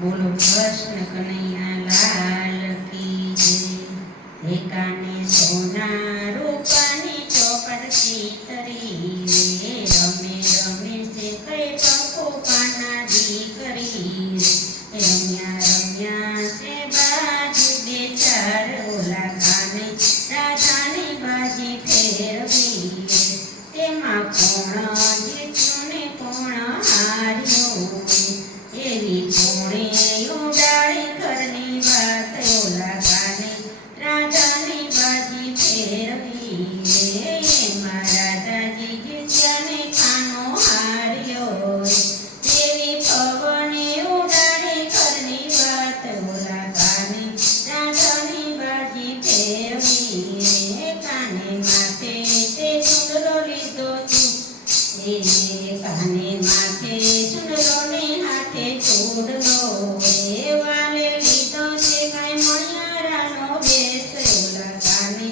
બોલો કૃષ્ણ કનૈયા લાલ કી જય। હે કાને સોના રૂપાની ચોપડ ચીતરી રે, રમે રમે છે કઈ પંખો પાના દીકરી રે, રમ્યા રમ્યા છે બાજી બે ચાર, ઓલા કાને રાધાની બાજી ફેરવી રે, તેમાં કોણ જીત્યું ને કોણ હાર્યો, એવી કોણે ઉડાડી ઘરની વાત, ઓલા કાને રાધાની બાજી ફેરવી રે, એમાં રાધાજી જીત્યા ને ખાનો હાર્યો રે, એવી પવને ઉડાડી ઘરની વાત, ઓલા કાને રાધાની બાજી ફેરવી રે, કાને માથે તે ચૂંદડો લીધો છું, કાને માથે ચૂંદડો ને હાથે ચૂડલો રે, વાલે લીધો છે કાંઈ મણિયારાનો વેશ, ઓલા કાને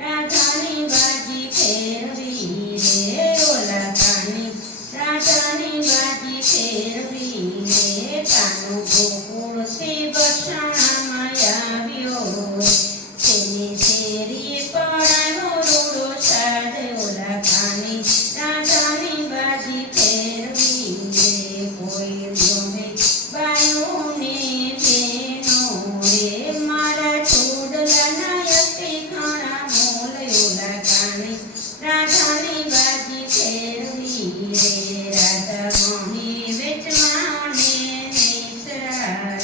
રાધાની બાજી ફેરવી રે, ઓલા કાને રાધાની બાજી ફેરવી રે, કાનો ગોકુળથી બરસાણામાં આવ્યો, તેની શેરીએ પડાયો રૂડો સાદ, ઓલા કાને રાધાની બાજી ફેરવી રે, કોઈ ગમે બાયોને બેનો રે, મારા ચૂડલાના યતી ઘણા મોલ, ઓલા કાને રાધાની બાજી ફેરવી રે, રાધા મોહી વેચમાં ને નિસરાય,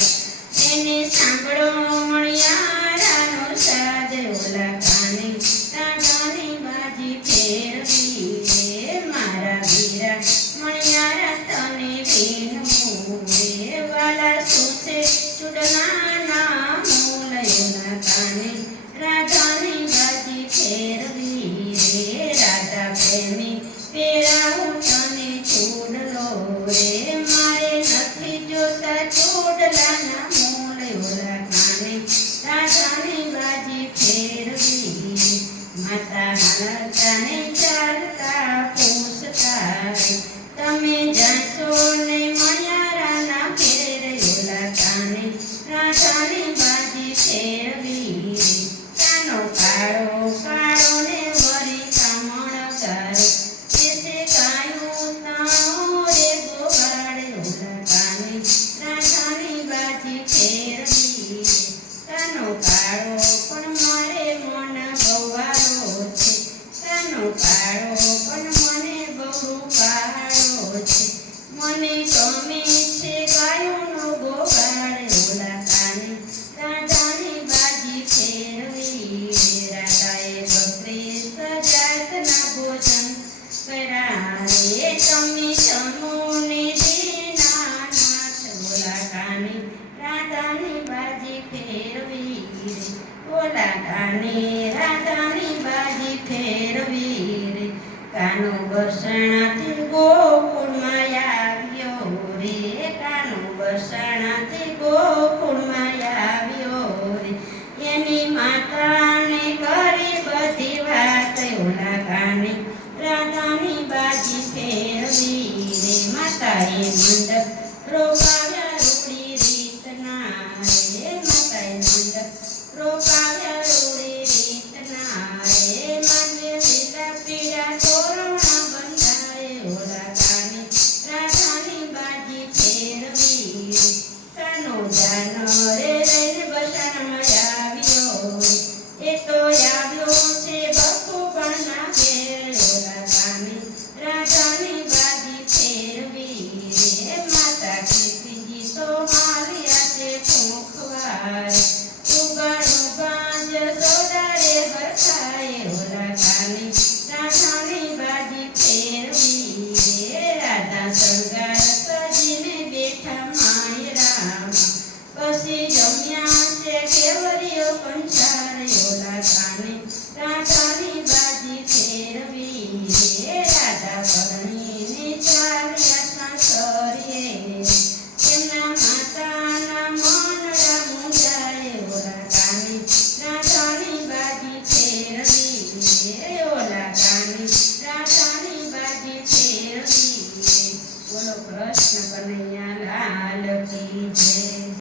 એને સાંભળો મણિયારાનો સાદ, ઓલા કાને રાધાની બાજી ફેરવી રે, મારા વીરા મણિયારા તને ભીનું રે, વાલા સુસે ચૂડલાના મૂલ, ઓલા કાને રાધાની બાજી ફેરવી રે, રાધા પ્રેમી પહેરાવું તને ચૂડલો રે, મારે નથી જોતા ચૂડલાના મૂલ, ઓલા કાને રાધાની બાજી ફેરવી, માતા હાલતા ને ચાલતા પૂછતા રે, તમે જાણશો ને મણિયારાના ફેર, ઓલા કાને રાધાની બાજી ફેરવી રે, કાનો કાળો કાળો ને વરી કામણ કાળો, કેસે કાયું તાણો રે ગોવાળ, ઓલા કાને રાધાની બાજી ફેરવી રે, કાનો કાળો પણ મારે મન ગવારો છે, કાનો કાળો પણ મને બહુ કાળો છે, મને ગમે છે ગાયોનો ગોવાળ, ઓલા કાને રાધાની બાજી ફેરવી રે, રાધાએ 32 જાતના ભોજન કર્યા રે, તમે જમોને દીનાનાથ, ઓલા કાને રાધાની બાજી ફેરવી રે, ઓલા કાને રાધાની બાજી ફેરવી રે, કાનો બરસાણાથી ગોકુળમાં આવ્યો રે, કાનો બરસાણાથી ગોકુળમાં આવ્યો રે, એની માતાને કરી બધી વાત, ઓલા કાને રાધાની બાજી ફેરવી રે, માતાએ મંડપ રોપાવ્યા રૂડી રીતના રે, માતાએ મંડપ રોપાવ્યા રૂડી રીતના રે, માંગે લીલા પીળા તોરણા બંધાય, ઓલા કાને રાધાની બાજી ફેરવી રે, કાનો જાનો રે રહીને બસાણમાં આવ્યો રે, એ તો આવ્યો છે બકુબાના ઘેર, ઓલા કાને રાધાની બાજી ફેરવી રે, માતા કીર્તિજી તો મારી આશે ખોખવાય, ઉગાડો બાંજ સોડારે બરખાય, ઓલા કાને રાધાની બાજી ફેરવી રે, રાધા શણગાર સજીને બેઠા માય રામ, પછી જમ્યા છે કેવરીઓ કંસાર, ઓલા કાને રાધાની બાજી ફેરવી રે, રાધા પરણીને ચાલ્યા સાસરીએ, તેમના માતાના મનડા મૂંઝાય, ઓલા કાને રાધાની બાજી ફેરવી રે, ઓલા કાને રાધાની બાજી ફેરવી રે, બોલો કૃષ્ણ કનૈયા લાલ કી જય।